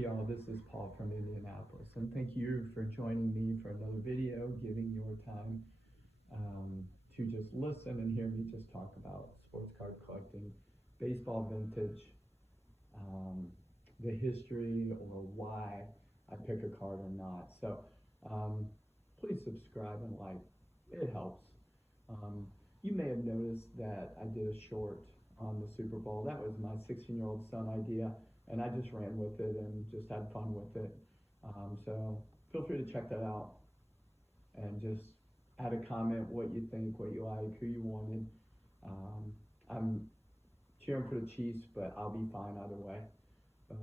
Y'all, this is Paul from Indianapolis, and thank you for joining me for another video, giving your time to just listen and hear me just talk about sports card collecting, baseball vintage, um, the history, or why I pick a card or not. So um, please subscribe and like, it helps. Um, you may have noticed that I did a short on the Super Bowl. That was my 16-year-old son idea, and I just ran with it and just had fun with it. So feel free to check that out and just add a comment, what you think, what you like, who you wanted. I'm cheering for the Chiefs, but I'll be fine either way. But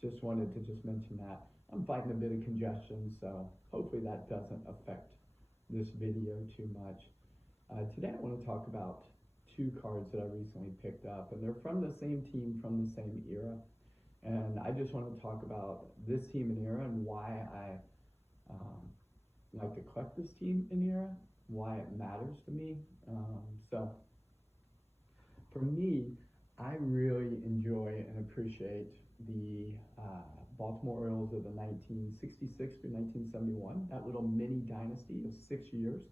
just wanted to just mention that. I'm fighting a bit of congestion, so hopefully that doesn't affect this video too much. Today I want to talk about two cards that I recently picked up, and they're from the same team from the same era. And I just want to talk about this team and era and why I like to collect this team and era, why it matters to me. So for me, I really enjoy and appreciate the Baltimore Orioles of the 1966 through 1971, that little mini dynasty of 6 years,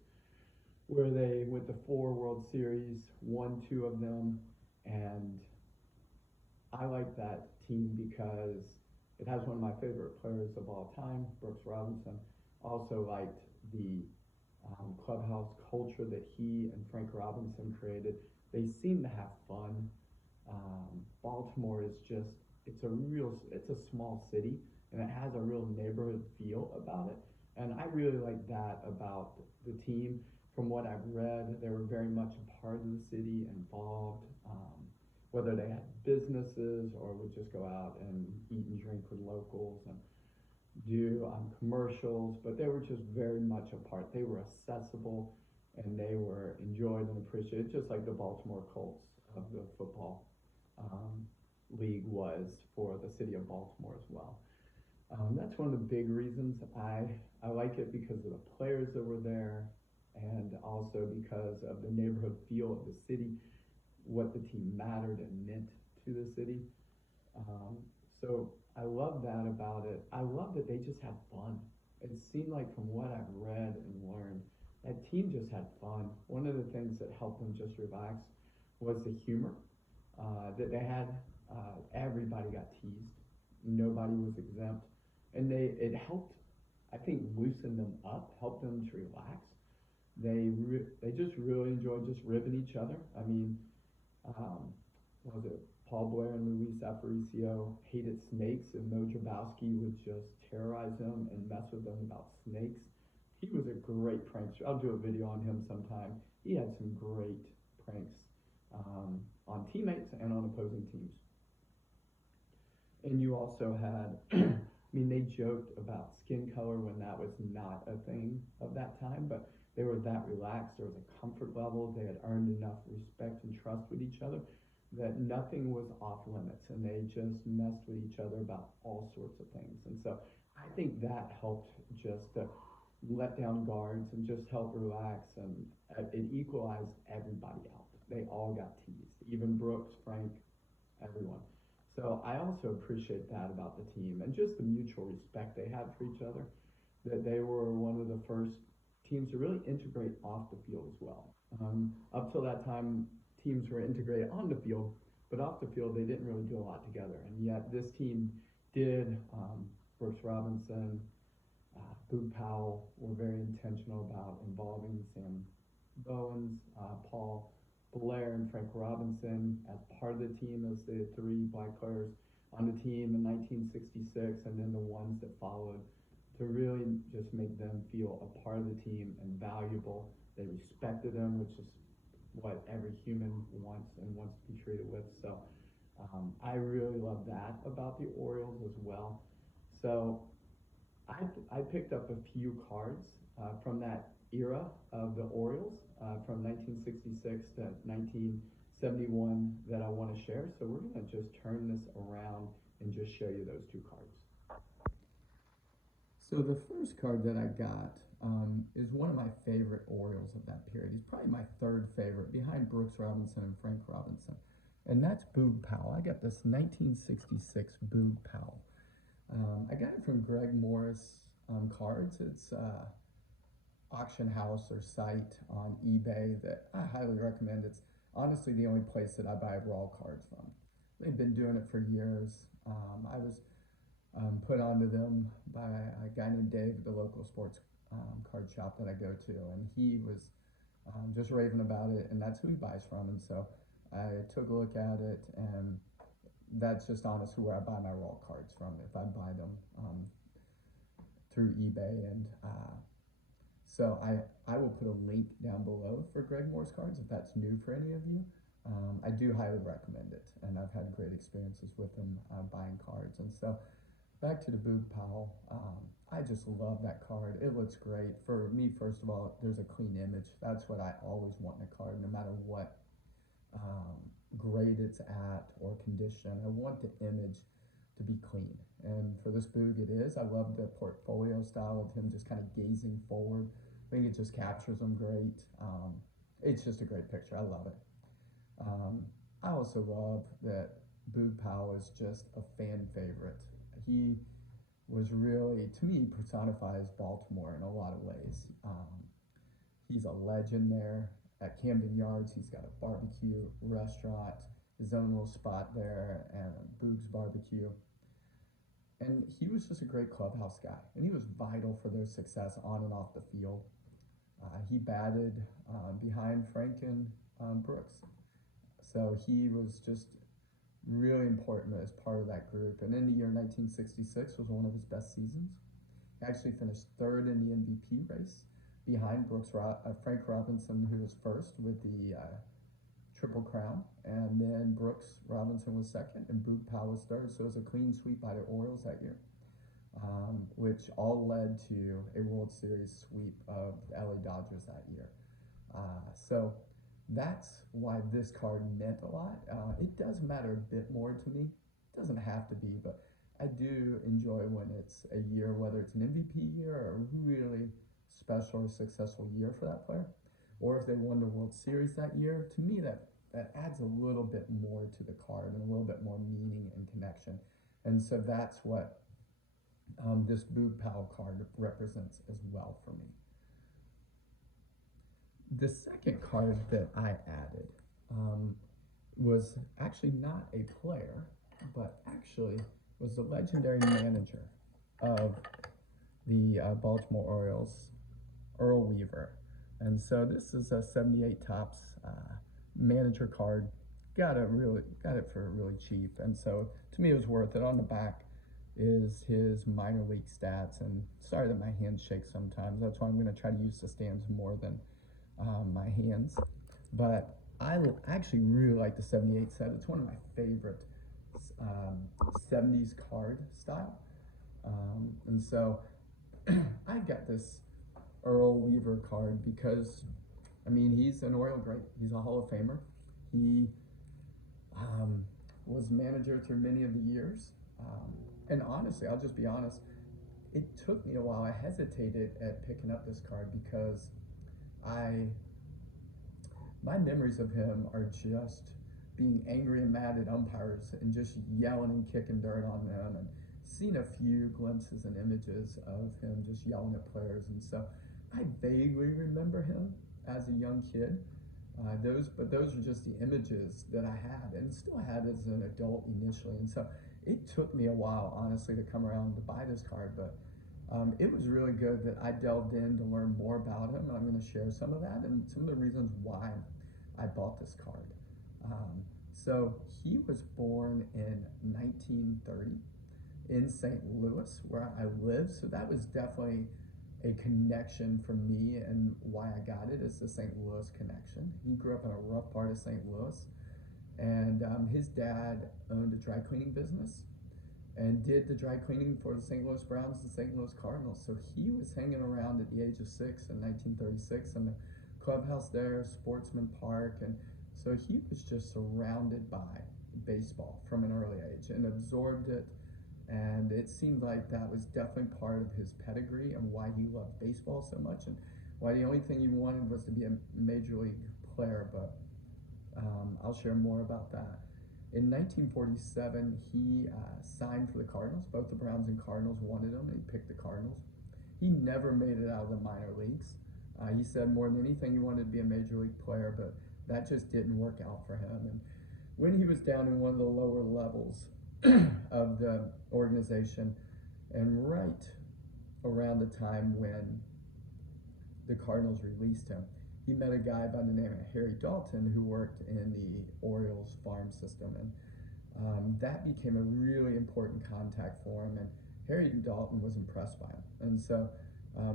where they went to 4 World Series, won 2 of them, and I like that team because it has one of my favorite players of all time, Brooks Robinson. Also liked the clubhouse culture that he and Frank Robinson created. They seem to have fun. Baltimore is just, it's a small city, and it has a real neighborhood feel about it. And I really like that about the team. From what I've read, they were very much a part of the city, involved, whether they had businesses or would just go out and eat and drink with locals and do commercials, but they were just very much a part. They were accessible and they were enjoyed and appreciated, just like the Baltimore Colts of the football league was for the city of Baltimore as well. That's one of the big reasons I like it, because of the players that were there, and also because of the neighborhood feel of the city, what the team mattered and meant to the city. So I love that about it. I love that they just had fun. It seemed like, from what I've read and learned, that team just had fun. One of the things that helped them just relax was the humor that they had. Everybody got teased. Nobody was exempt. And it helped, I think, loosen them up, helped them to relax. They just really enjoyed just ribbing each other. I mean, what was it? Paul Blair and Luis Aparicio hated snakes, and Mo Jabowski would just terrorize them and mess with them about snakes. He was a great prankster. I'll do a video on him sometime. He had some great pranks on teammates and on opposing teams. And you also had, I mean, they joked about skin color when that was not a thing of that time, but they were that relaxed. There was a comfort level. They had earned enough respect and trust with each other that nothing was off limits, and they just messed with each other about all sorts of things. And so I think that helped just to let down guards and just help relax, and it equalized everybody out. They all got teased, even Brooks, Frank, everyone. So I also appreciate that about the team, and just the mutual respect they had for each other, that they were one of the first teams to really integrate off the field as well. Up till that time, teams were integrated on the field, but off the field, they didn't really do a lot together. And yet this team did. Brooks Robinson, Boog Powell were very intentional about involving Sam Bowens, Paul Blair, and Frank Robinson as part of the team as the 3 black players on the team in 1966, and then the ones that followed, to really just make them feel a part of the team and valuable. They respected them, which is what every human wants and wants to be treated with. So I really love that about the Orioles as well. So I picked up a few cards from that era of the Orioles, from 1966 to 1971, that I want to share. So we're going to just turn this around and just show you those 2 cards. So the first card that I got is one of my favorite Orioles of that period. He's probably my 3rd favorite, behind Brooks Robinson and Frank Robinson. And that's Boog Powell. I got this 1966 Boog Powell. got it from Greg Morris Cards. It's auction house or site on eBay that I highly recommend. It's honestly the only place that I buy raw cards from. They've been doing it for years. I was put onto them by a guy named Dave at the local sports card shop that I go to, and he was just raving about it, and that's who he buys from. And so I took a look at it, and that's just honestly where I buy my raw cards from if I buy them through eBay. And so I will put a link down below for Greg Moore's cards if that's new for any of you. I do highly recommend it, and I've had great experiences with them buying cards. And so back to the Boog Powell, I just love that card. It looks great. For me, first of all, there's a clean image. That's what I always want in a card, no matter what grade it's at or condition. I want the image to be clean. And for this Boog, it is. I love the portfolio style of him just kind of gazing forward. I think it just captures him great. It's just a great picture. I love it. I also love that Boog Powell is just a fan favorite. He was really, to me, personifies Baltimore in a lot of ways. He's a legend there at Camden Yards. He's got a barbecue restaurant, his own little spot there, and Boog's Barbecue. And he was just a great clubhouse guy, and he was vital for their success on and off the field. He batted behind Franken Brooks. So he was just really important as part of that group. And in the year 1966 was one of his best seasons. He actually finished third in the MVP race behind Frank Robinson, who was first with the Triple Crown. And then Brooks Robinson was second, and Boog Powell was third. So it was a clean sweep by the Orioles that year, which all led to a World Series sweep of the LA Dodgers that year. So that's why this card meant a lot. It does matter a bit more to me. It doesn't have to be, but I do enjoy when it's a year, whether it's an MVP year or a really special or successful year for that player, or if they won the World Series that year. To me, that adds a little bit more to the card and a little bit more meaning and connection. And so that's what this Boog Powell card represents as well for me. The second card that I added was actually not a player, but actually was the legendary manager of the Baltimore Orioles, Earl Weaver. And so this is a 78 Topps manager card. Got it for really cheap, and so to me it was worth it. On the back is his minor league stats, and sorry that my hands shake sometimes. That's why I'm going to try to use the stands more than my hands. But I actually really like the 78 set. It's one of my favorite 70s card style. And so I got this Earl Weaver card because, I mean, he's an Oriole great. He's a Hall of Famer. He was manager through many of the years. And honestly, I'll just be honest, it took me a while. I hesitated at picking up this card because my memories of him are just being angry and mad at umpires and just yelling and kicking dirt on them, and seen a few glimpses and images of him just yelling at players. And so I vaguely remember him as a young kid. But those are just the images that I had and still had as an adult initially. And so it took me a while, honestly, to come around to buy this card, but it was really good that I delved in to learn more about him, and I'm going to share some of that and some of the reasons why I bought this card. So he was born in 1930 in St. Louis, where I live, so that was definitely a connection for me, and why I got it is the St. Louis connection. He grew up in a rough part of St. Louis, and his dad owned a dry cleaning business and did the dry cleaning for the St. Louis Browns and St. Louis Cardinals. So he was hanging around at the age of 6 in 1936 in the clubhouse there, Sportsman Park, and so he was just surrounded by baseball from an early age and absorbed it. And it seemed like that was definitely part of his pedigree and why he loved baseball so much, and why the only thing he wanted was to be a major league player. But I'll share more about that. In 1947, he signed for the Cardinals. Both the Browns and Cardinals wanted him, and he picked the Cardinals. He never made it out of the minor leagues. He said more than anything he wanted to be a major league player, but that just didn't work out for him. And when he was down in one of the lower levels of the organization, and right around the time when the Cardinals released him, he met a guy by the name of Harry Dalton who worked in the Orioles farm system, and that became a really important contact for him. And Harry Dalton was impressed by him, and so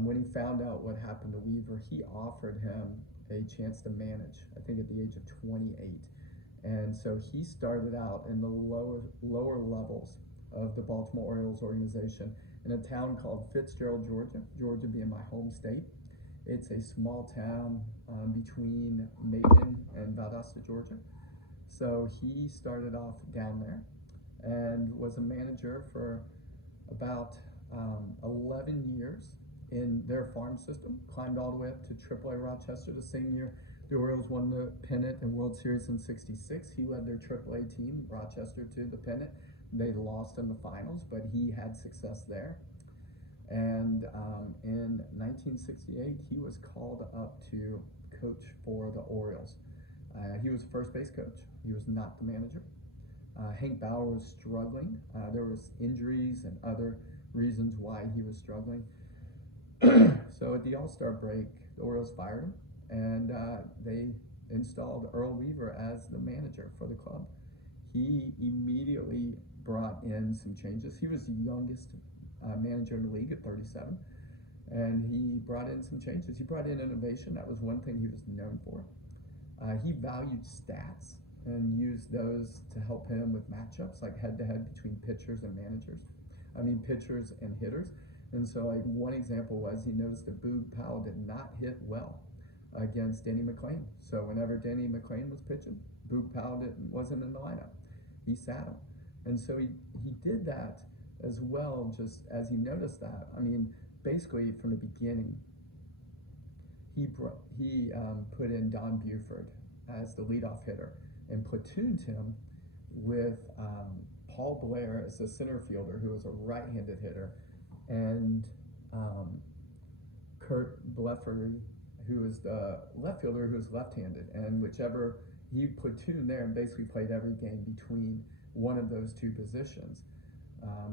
when he found out what happened to Weaver, he offered him a chance to manage. I think at the age of 28, and so he started out in the lower levels of the Baltimore Orioles organization in a town called Fitzgerald, Georgia. Georgia being my home state. It's a small town between Macon and Valdosta, Georgia. So he started off down there and was a manager for about 11 years in their farm system, climbed all the way up to AAA Rochester the same year the Orioles won the pennant and World Series in '66. He led their AAA team, Rochester, to the pennant. They lost in the finals, but he had success there. And in 1968, he was called up to coach for the Orioles. He was first base coach. He was not the manager. Hank Bauer was struggling. There was injuries and other reasons why he was struggling. So at the All-Star break, the Orioles fired him, and they installed Earl Weaver as the manager for the club. He immediately brought in some changes. He was the youngest manager in the league at 37, and he brought in some changes. He brought in innovation. That was one thing he was known for. He valued stats and used those to help him with matchups, like head-to-head between pitchers and pitchers and hitters. And so, like, one example was he noticed that Boog Powell did not hit well against Denny McLain. So whenever Denny McLain was pitching, Boog Powell wasn't in the lineup. He sat him. And so he did that as well, just as he noticed that. Basically from the beginning, he put in Don Buford as the leadoff hitter and platooned him with Paul Blair as a center fielder who was a right-handed hitter, and Kurt Blefary, who was the left fielder who was left-handed. And whichever he platooned there and basically played every game between one of those two positions,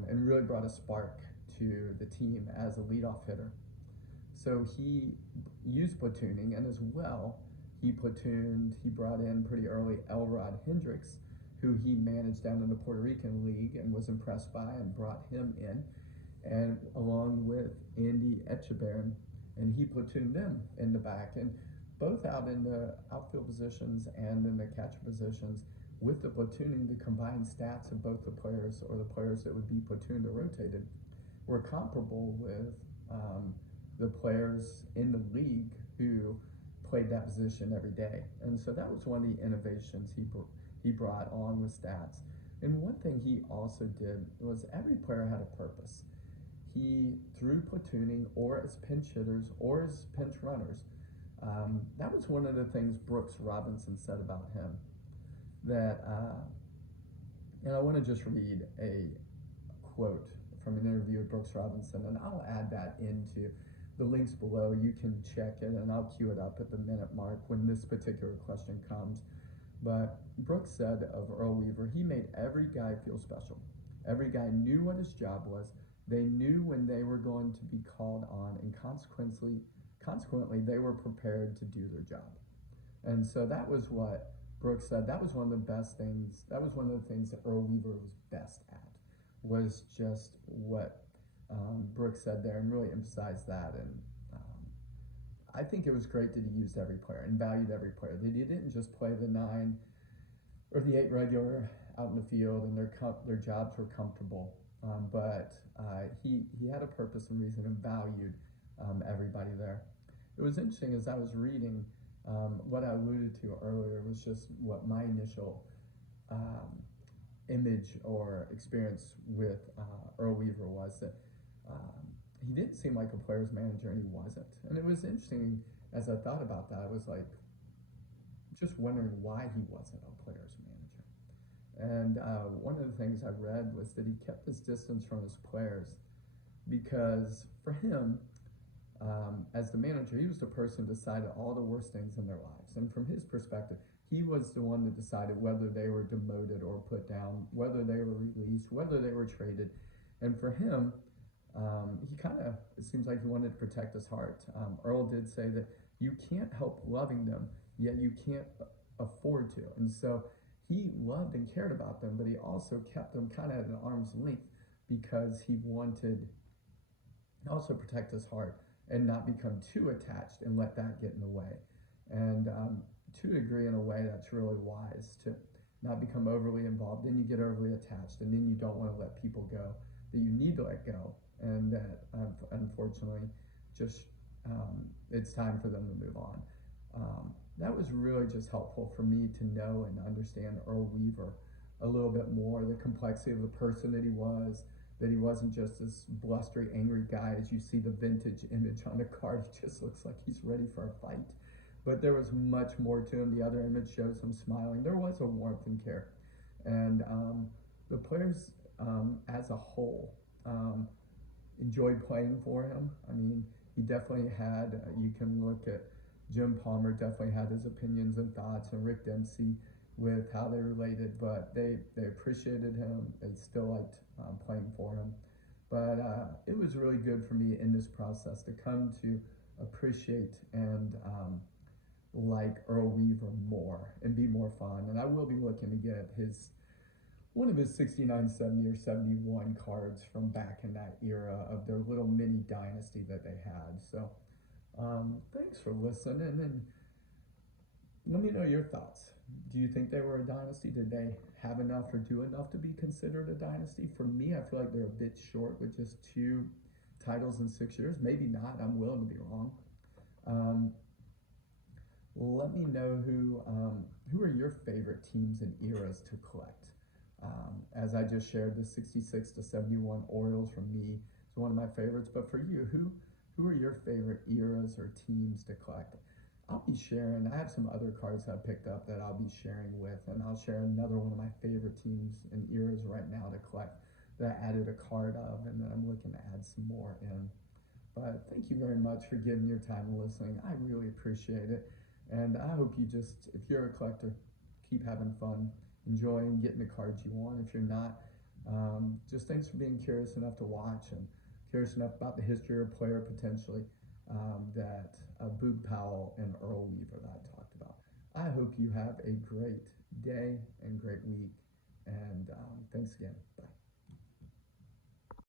and really brought a spark to the team as a leadoff hitter. So he used platooning, and as well, he brought in pretty early Elrod Hendricks, who he managed down in the Puerto Rican League and was impressed by and brought him in, and along with Andy Etchebarren, and he platooned them in the back, and both out in the outfield positions and in the catcher positions. With the platooning, the combined stats of both the players, or the players that would be platooned or rotated, were comparable with the players in the league who played that position every day. And so that was one of the innovations he brought on with stats. And one thing he also did was every player had a purpose. He, through platooning or as pinch hitters or as pinch runners, that was one of the things Brooks Robinson said about him. That, and I want to just read a quote from an interview with Brooks Robinson, and I'll add that into the links below. You can check it, and I'll cue it up at the minute mark when this particular question comes. But Brooks said of Earl Weaver, he made every guy feel special. Every guy knew what his job was. They knew when they were going to be called on, and consequently, they were prepared to do their job. And so that was what Brooks said. That was one of the best things. That was one of the things that Earl Weaver was best at, was just what Brooks said there, and really emphasized that. And I think it was great that he used every player and valued every player. That he didn't just play the 9 or the 8 regular out in the field and their jobs were comfortable, but he had a purpose and reason and valued everybody there. It was interesting as I was reading. What I alluded to earlier was just what my initial image or experience with Earl Weaver was, that he didn't seem like a player's manager, and he wasn't. And it was interesting as I thought about that. I was like just wondering why he wasn't a player's manager. And one of the things I read was that he kept his distance from his players because for him, as the manager, he was the person who decided all the worst things in their lives. And from his perspective, he was the one that decided whether they were demoted or put down, whether they were released, whether they were traded. And for him, he kind of, it seems like he wanted to protect his heart. Earl did say that you can't help loving them, yet you can't afford to. And so he loved and cared about them, but he also kept them kind of at an arm's length because he wanted to also protect his heart and not become too attached and let that get in the way. And to a degree, in a way, that's really wise to not become overly involved. Then you get overly attached, and then you don't want to let people go that you need to let go, and that unfortunately, just it's time for them to move on. That was really just helpful for me to know and understand Earl Weaver a little bit more, the complexity of the person that he was, that he wasn't just this blustery, angry guy. As you see the vintage image on the card, he just looks like he's ready for a fight. But there was much more to him. The other image shows him smiling. There was a warmth and care. And the players as a whole enjoyed playing for him. I mean, he definitely had, you can look at Jim Palmer, definitely had his opinions and thoughts, and Rick Dempsey with how they related, but they appreciated him. They still liked playing for him. But it was really good for me in this process to come to appreciate and like Earl Weaver more and be more fond. And I will be looking to get one of his 69, 70, or 71 cards from back in that era of their little mini dynasty that they had. So thanks for listening, and let me know your thoughts. Do you think they were a dynasty? Did they have enough or do enough to be considered a dynasty? For me, I feel like they're a bit short with just 2 titles in 6 years. Maybe not. I'm willing to be wrong. Let me know who are your favorite teams and eras to collect. As I just shared, the 66 to 71 Orioles from me is one of my favorites. But for you, who are your favorite eras or teams to collect? I'll be sharing, I have some other cards I picked up that I'll be sharing with, and I'll share another one of my favorite teams and eras right now to collect that I added a card of, and then I'm looking to add some more in. But thank you very much for giving your time and listening. I really appreciate it. And I hope you just, if you're a collector, keep having fun, enjoying getting the cards you want. If you're not, just thanks for being curious enough to watch and curious enough about the history of a player potentially that Boog Powell and Earl Weaver that I talked about. I hope you have a great day and great week, and thanks again.